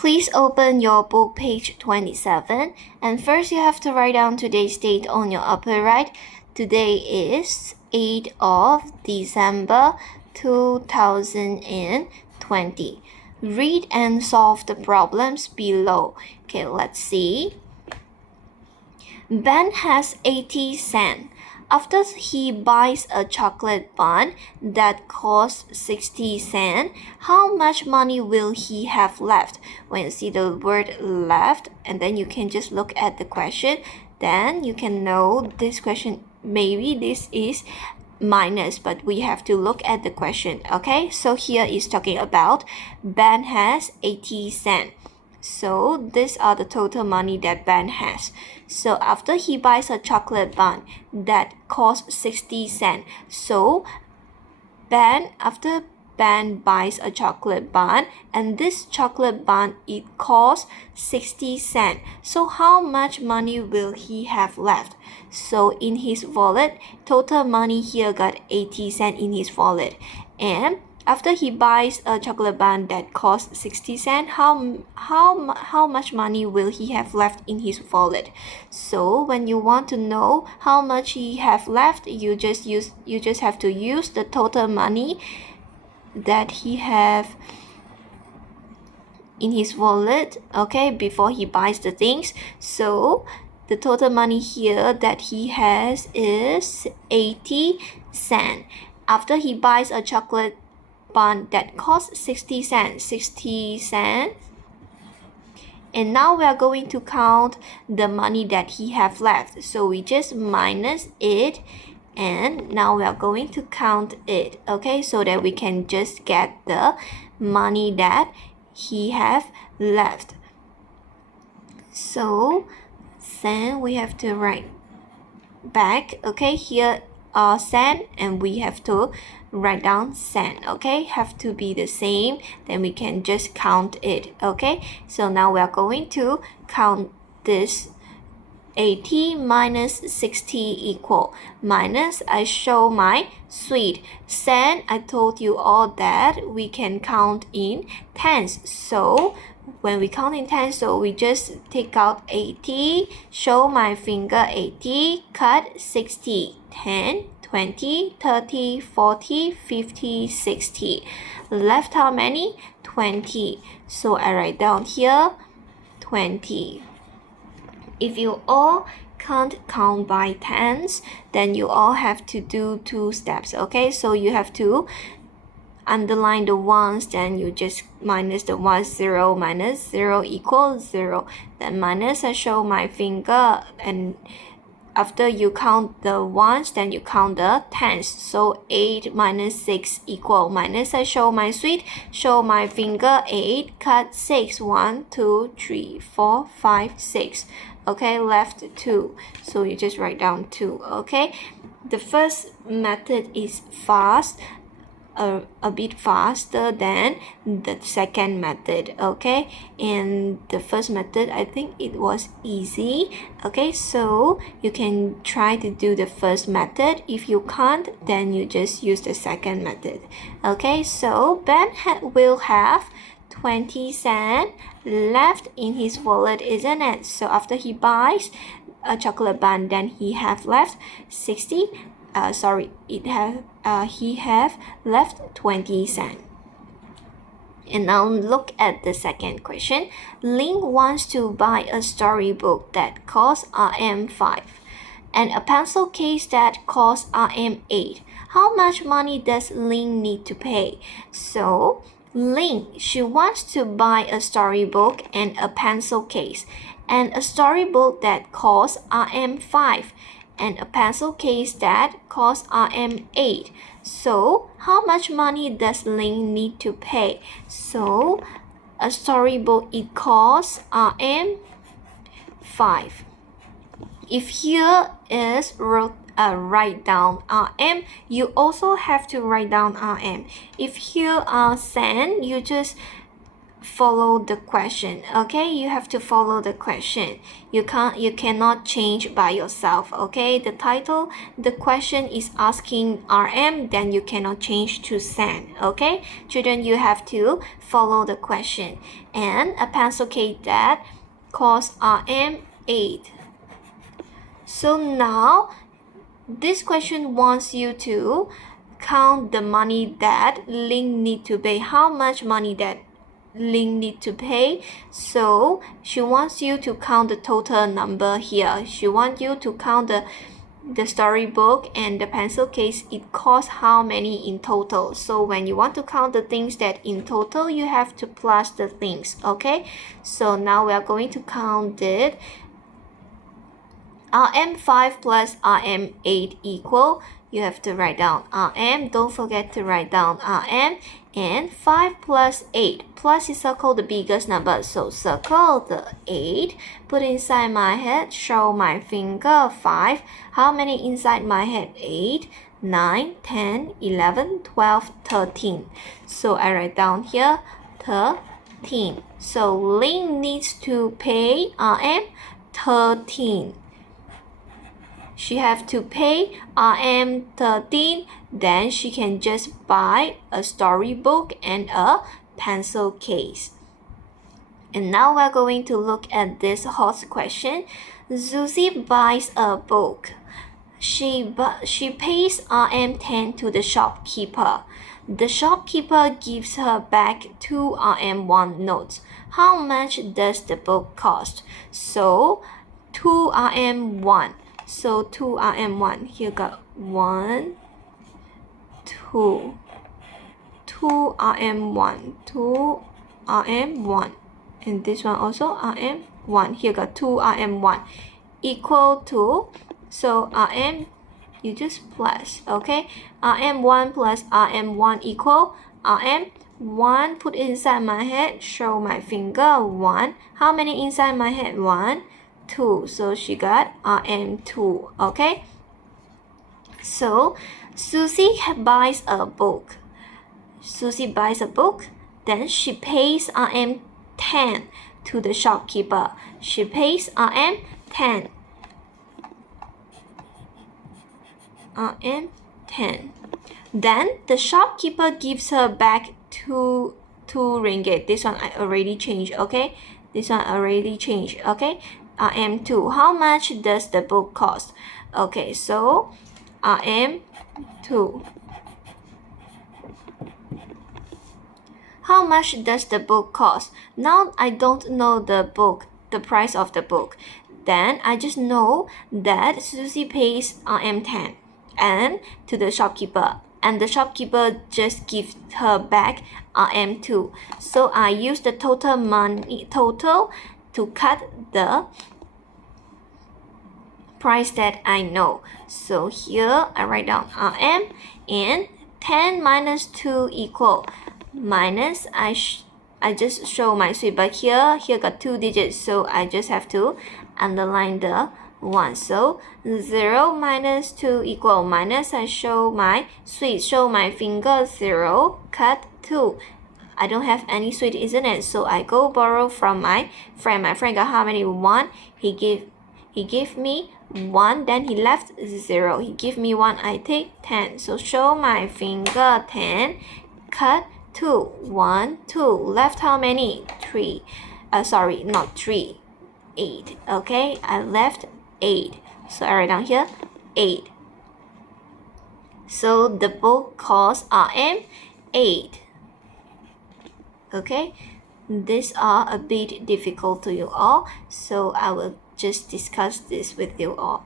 Please open your book page 27, and first you have to write down today's date on your upper right. Today is 8th of December 2020. Read and solve the problems below. Okay, let's see. Ben has 80 cents. After he buys a chocolate bun that costs 60 cents, how much money will he have left? When you see the word left, and then you can just look at the question, then you can know this question, maybe this is minus, but we have to look at the question, okay? So here is talking about Ben has 80 cents. So these are the total money that Ben has. So after he buys a chocolate bun that costs 60 cents. So after Ben buys a chocolate bun, and this chocolate bun, it costs 60 cents. So how much money will he have left? So in his wallet, total money here got 80 cents in his wallet. And after he buys a chocolate bun that costs 60 cents, how much money will he have left in his wallet? So when you want to know how much he have left, you just have to use the total money that he have in his wallet, okay, before he buys the things. So the total money here that he has is 80 cents. After he buys a chocolate bun that costs 60 cents. And now we are going to count the money that he have left. So we just minus it, and now we are going to count it, okay, so that we can just get the money that he have left. So then we have to write back, okay, here are cent, and we have to write down cent, okay, have to be the same, then we can just count it, okay. So now we are going to count this. 80 minus 60 equal minus, I show my sweet. Cent, I told you all that we can count in tens. So when we count in tens, so we just take out 80, show my finger 80, cut 60, 10, 20, 30, 40, 50, 60. Left how many? 20. So I write down here 20. If you all can't count by tens, then you all have to do 2 steps, okay? So you have to underline the ones, then you just minus the 1, 0, minus 0 equals 0. Then minus, I show my finger, and after you count the ones, then you count the tens. So 8 minus 6 equal minus, I show my sweet, show my finger 8, cut 6, 1, 2, 3, 4, 5, 6. Okay, left 2. So you just write down 2, okay? The first method is fast, a bit faster than the second method, okay? And the first method, I think it was easy, okay? So you can try to do the first method. If you can't, then you just use the second method, okay? So Ben will have 20 cents left in his wallet, isn't it? So after he buys a chocolate bun, then he have left 60. He have left 20 cents. And now look at the second question. Ling wants to buy a storybook that costs Rm5 and a pencil case that costs Rm8. How much money does Ling need to pay? So Ling, she wants to buy a storybook and a pencil case, and a storybook that costs Rm5 and a pencil case that costs Rm8. So how much money does Ling need to pay? So a storybook, it costs Rm5. If here is write down Rm, you also have to write down Rm. If here are cent, you just follow the question. Okay, you have to follow the question. You cannot change by yourself. Okay, the title, the question is asking RM, then you cannot change to SAN. Okay, children, you have to follow the question. And a pencil case that costs RM 8. So now this question wants you to count the money that Ling need to pay. How much money that Ling need to pay? So she wants you to count the total number here. She wants you to count the storybook and the pencil case. It costs how many in total? So when you want to count the things that in total, you have to plus the things. Okay, so now we are going to count it. RM5 plus RM8 equal, you have to write down RM, don't forget to write down RM, and 5 plus 8, plus you circle the biggest number, so circle the 8, put inside my head, show my finger, 5, how many inside my head? 8, 9, 10, 11, 12, 13, so I write down here, 13, so Ling needs to pay RM 13. She have to pay RM 13, then she can just buy a storybook and a pencil case. And now we're going to look at this horse question. Susie buys a book. She pays RM 10 to the shopkeeper. The shopkeeper gives her back 2 RM 1 notes. How much does the book cost? So 2 RM 1. So 2 RM1, here got 1, 2, 2 RM1, 2 RM1, and this one also RM1, here got 2 RM1, equal to, so RM, you just plus, okay, RM1 plus RM1 equal, RM1, put inside my head, show my finger, 1, how many inside my head? 1, 2, so she got RM2, okay? So Susie buys a book. Susie buys a book, then she pays RM10 to the shopkeeper. She pays RM10. RM10. Then the shopkeeper gives her back 2 ringgit. This one I already changed, okay? This one already changed, okay? RM2. How much does the book cost? Okay, so RM2. How much does the book cost? Now I don't know the book, the price of the book. Then I just know that Susie pays RM10 and to the shopkeeper, and the shopkeeper just gives her back RM2. So I use the total money to cut the price that I know. So here I write down RM, and 10 minus 2 equal minus, I just show my sweet, but here got 2 digits, so I just have to underline the 1. So 0 minus 2 equal minus, I show my sweet, show my finger, 0, cut 2. I don't have any sweet, isn't it? So I go borrow from my friend. My friend got how many? 1. He gave me 1, then he left 0. He give me 1, I take 10. So show my finger, 10, cut 2, 1, 2. Left how many? 3. Sorry, not 3. 8. Okay, I left 8. So I write down here 8. So the book costs RM 8. Okay, these are a bit difficult to you all, so I will just discuss this with you all.